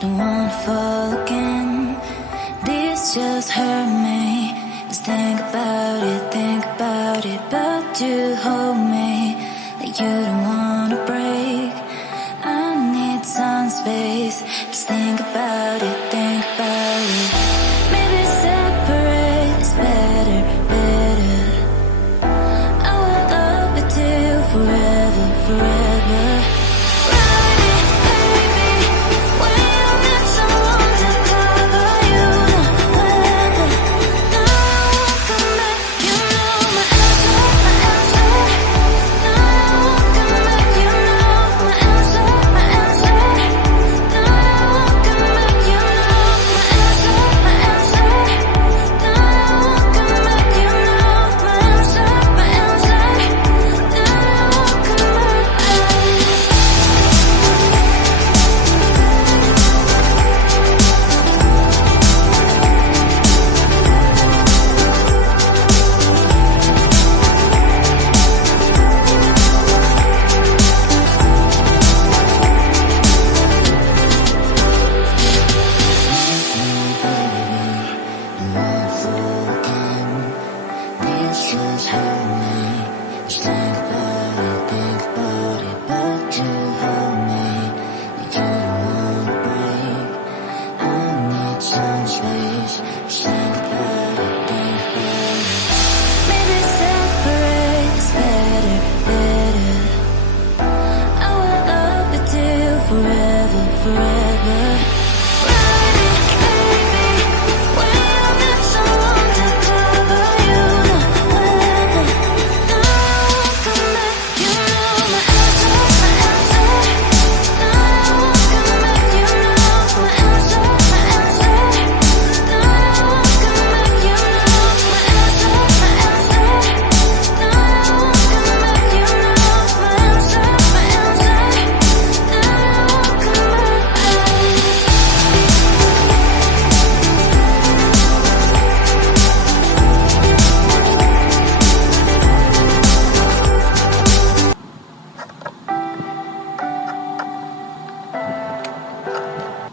don't wanna fall again. This just hurt me. Just think about it, but you hold me like you don't wanna break. I need some space. Just think about it, maybe separate is better, better. I will love you till forever, forever. Just hurt me. Just think about it, but you hold me like you don't wanna break. I need some space. Just think about it, maybe separate is better, better. I will love you till forever, forever.